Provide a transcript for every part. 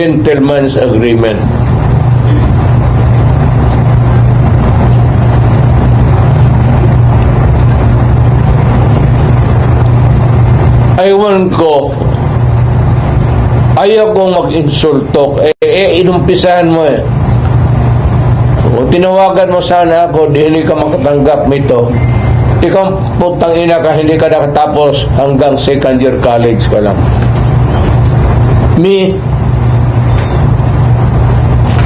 gentleman's agreement. Aywan ko, ayaw kong mag-insulto. Inumpisahan mo eh. Kung tinawagan mo sana ako, di hindi ka makatanggap nito. Ikaw putang ina ka, hindi ka nakatapos hanggang second year college ka lang. Me,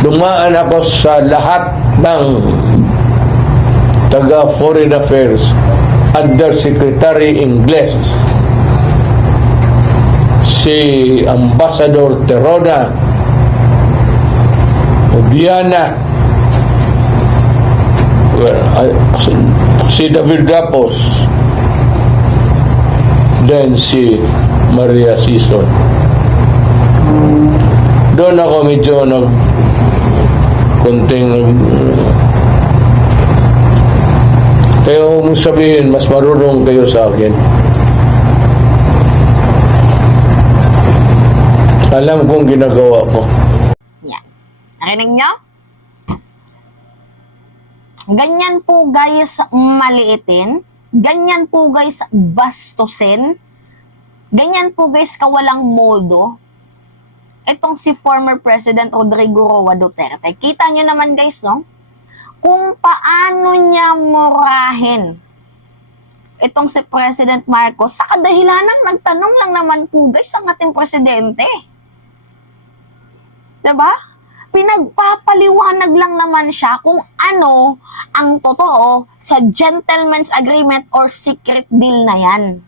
dumaan ako sa lahat ng taga Foreign Affairs, Undersecretary Ingles, si Ambassador Terona, Obiana, si David Rapos, then si Maria Sison. Doon ako medyo kunting kayo mong sabihin, mas marunong kayo sa akin. Alam kong ginagawa ko. Yan. Narinig nyo? Ganyan po guys maliitin. Ganyan po guys bastusin. Ganyan po guys kawalang modo. Itong si former President Rodrigo Roa Duterte. Kita nyo naman guys, no? Kung paano niya murahin itong si President Marcos sa kadahilanang nagtanong lang naman po guys ang ating presidente. Diba? Pinagpapaliwanag lang naman siya kung ano ang totoo sa gentleman's agreement or secret deal na yan.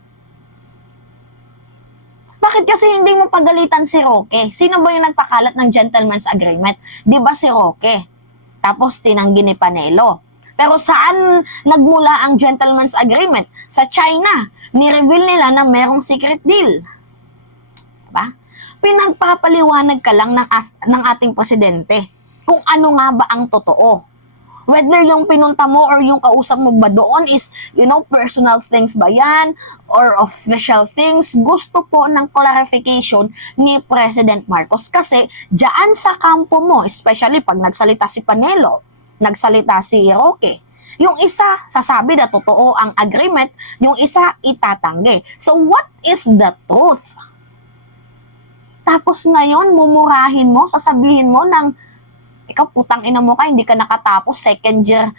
Bakit kasi hindi mo pagalitan si Roque? Sino ba yung nagpakalat ng gentleman's agreement? Di ba si Roque? Tapos tinanggi ni Panelo. Pero saan nagmula ang gentleman's agreement? Sa China. Ni-reveal nila na merong secret deal. Diba? Pinagpapaliwanag ka lang ng ating presidente kung ano nga ba ang totoo. Whether yung pinunta mo or yung kausap mo ba doon is, personal things ba yan or official things, gusto po ng clarification ni President Marcos. Kasi dyan sa kampo mo, especially pag nagsalita si Panelo, nagsalita si Roque, yung isa sasabi na totoo ang agreement, yung isa itatanggi. So what is the truth? Tapos ngayon, mumurahin mo, sasabihin mo ng ikaw putang ina mo ka, hindi ka nakatapos, second year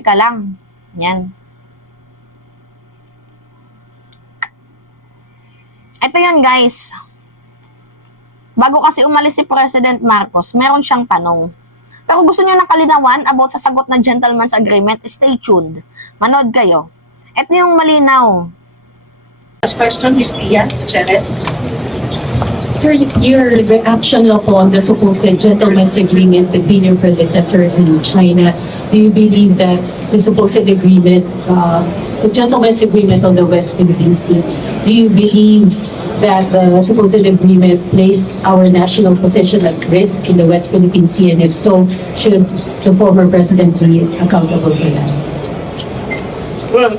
ka lang. Yan. Ito yun guys. Bago kasi umalis si President Marcos, meron siyang tanong. Pero gusto niyo ng kalinawan about sa sagot ng gentleman's agreement, stay tuned. Manood kayo. Ito yung malinaw. First question is Pia Chavez. Sir, your reaction upon the supposed gentleman's agreement between your predecessor and China, do you believe that the supposed agreement, the gentleman's agreement on the West Philippine Sea, do you believe that the supposed agreement placed our national position at risk in the West Philippine Sea, and if so, should the former president be accountable for that? Well,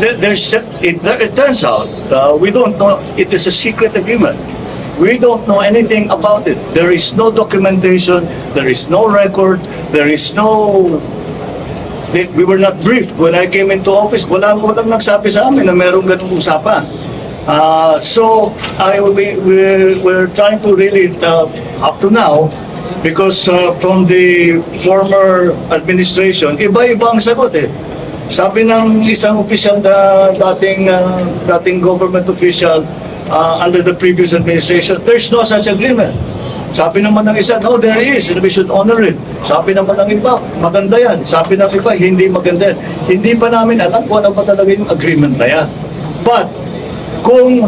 it turns out we don't know. It is a secret agreement. We don't know anything about it. There is no documentation. There is no record. There is no. We were not briefed when I came into office. Walang nagsabi sa amin na merong ganung usapan. So we're trying to really up to now, because from the former administration, iba-ibang sagot eh. Sabi ng isang opisyal na dating government official under the previous administration, there's no such agreement. Sabi naman ng isa, no, there is, and we should honor it. Sabi naman ng iba, maganda yan. Sabi ng iba, hindi maganda yan. Hindi pa namin alam kung ano pa talaga yung agreement na yan. But, kung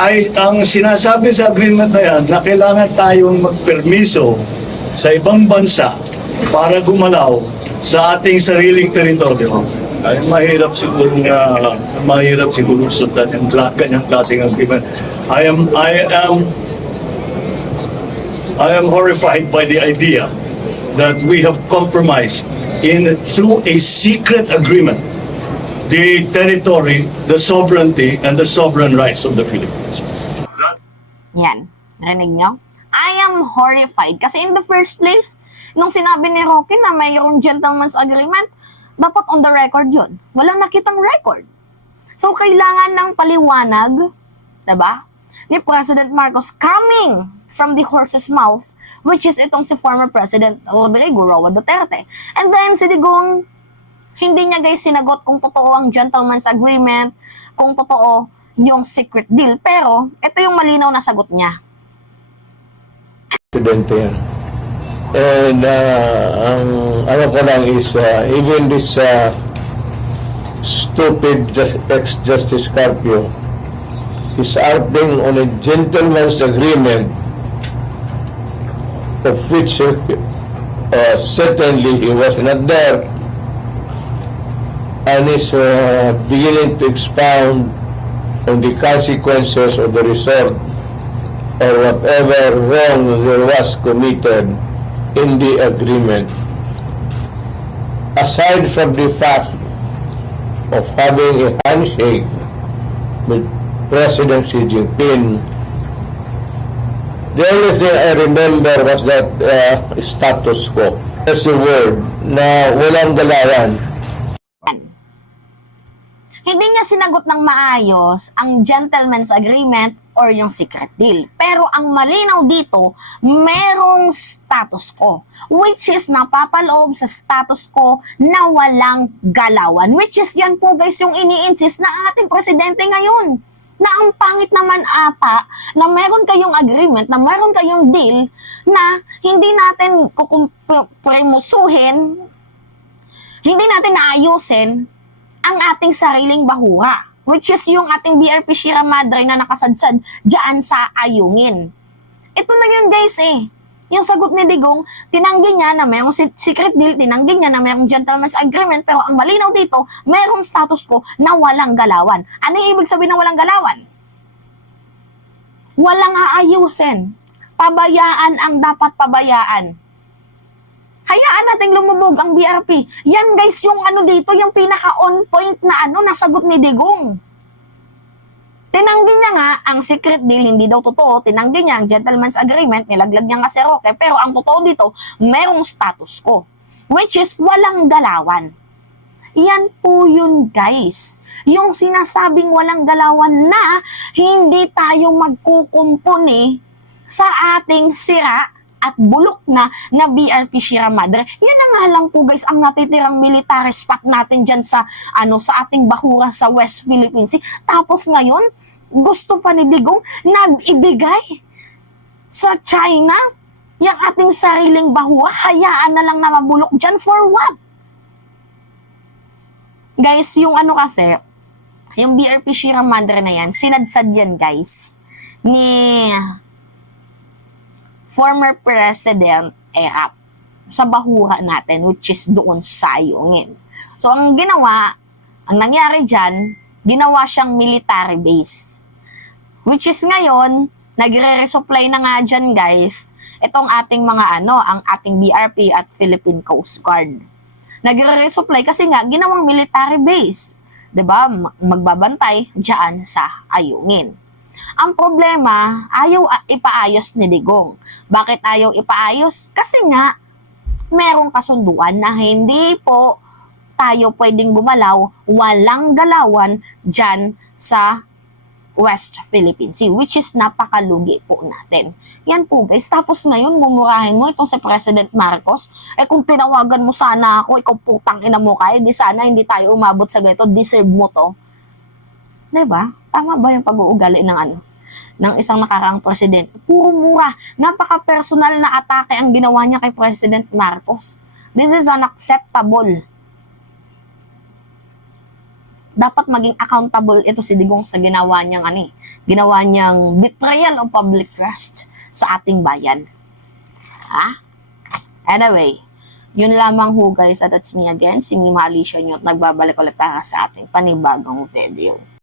ang sinasabi sa agreement na yan, na kailangan tayong magpermiso sa ibang bansa para gumalaw sa ating sariling teritoryo, ay mahirap siguro sundan yung ganyang klaseng agreement. I am horrified by the idea that we have compromised through a secret agreement the territory, the sovereignty, and the sovereign rights of the Philippines. Yan. Narinig nyo? I am horrified. Kasi in the first place, nung sinabi ni Roque na mayroong gentleman's agreement, dapat on the record yun. Walang nakitang record. So, kailangan ng paliwanag, diba, ni President Marcos coming from the horse's mouth, which is itong si former President Rodrigo Roa Duterte. And then, si Digong, hindi niya guys sinagot kung totoo ang gentleman's agreement, kung totoo yung secret deal. Pero, ito yung malinaw na sagot niya. Presidente yan. And ang ano ko lang is even this stupid ex-Justice Carpio is acting on a gentleman's agreement of which certainly he was not there, and is beginning to expound on the consequences of the resort or whatever wrong there was committed in the agreement. Aside from the fact of having a handshake with President Xi Jinping, the only thing I remember was that status quo. That's the word na walang galawan. Hindi niya sinagot ng maayos ang gentleman's agreement or yung secret deal. Pero ang malinaw dito, merong status quo, which is napapaloob sa status quo na walang galawan. Which is yan po guys yung ini-insist na ating presidente ngayon. Na ang pangit naman ata na meron kayong agreement, na meron kayong deal na hindi natin kukumpremusuhin, hindi natin naayusin ang ating sariling bahura, which is yung ating BRP Sierra Madre na nakasadsad dyan sa ayungin. Ito na yun guys eh. Yung sagot ni Digong, tinanggi niya na mayroong secret deal, tinanggi niya na mayroong gentleman's agreement, pero ang malinaw dito, mayroong status quo na walang galawan. Ano yung ibig sabihin ng walang galawan? Walang aayusin. Pabayaan ang dapat pabayaan. Hayaan nating lumubog ang BRP. Yan guys yung ano dito, yung pinaka-on point na nasagot ni Digong. Tinanggi niya nga ang secret deal, hindi daw totoo. Tinanggi niya ang gentleman's agreement, nilaglag niya nga si Roque. Pero ang totoo dito, merong status quo, which is walang galawan. Yan po yun guys. Yung sinasabing walang galawan na hindi tayo magkukumpuni sa ating sira at bulok na BRP Sierra Madre. Yan na nga lang po guys ang natitirang military spot natin dyan sa sa ating bahura sa West Philippine Sea. Tapos ngayon, gusto pa ni Digong nag-ibigay sa China yung ating sariling bahura. Hayaan na lang na mabulok dyan for what? Guys, yung kasi, yung BRP Sierra Madre na yan, sinadsad yan guys ni former President Erap sa bahura natin, which is doon sa ayungin. So, ang nangyari dyan, ginawa siyang military base. Which is ngayon, nagre-resupply na nga dyan guys, itong ating mga ang ating BRP at Philippine Coast Guard. Nagre-resupply kasi nga, ginawang military base. 'Di ba? Magbabantay dyan sa ayungin. Ang problema, ayaw ipaayos ni Digong. Bakit ayaw ipaayos? Kasi nga, merong kasunduan na hindi po tayo pwedeng gumalaw, walang galawan dyan sa West Philippine Sea, which is napakalugi po natin. Yan po guys. Tapos ngayon, mumurahin mo itong si President Marcos. Kung tinawagan mo sana ako, ikaw putang ina mo kaya, di sana hindi tayo umabot sa ganito, deserve mo to. Diba? Tama ba yung pag-uugali ng isang nakaraang presidente? Puro mura. Napaka-personal na atake ang ginawa niya kay President Marcos. This is unacceptable. Dapat maging accountable ito si Digong sa ginawa niyang betrayal of public trust sa ating bayan. Anyway, yun lamang ho guys, at that's me again, si Mima Alicia Nyot, nagbabalik ulit para sa ating panibagong video.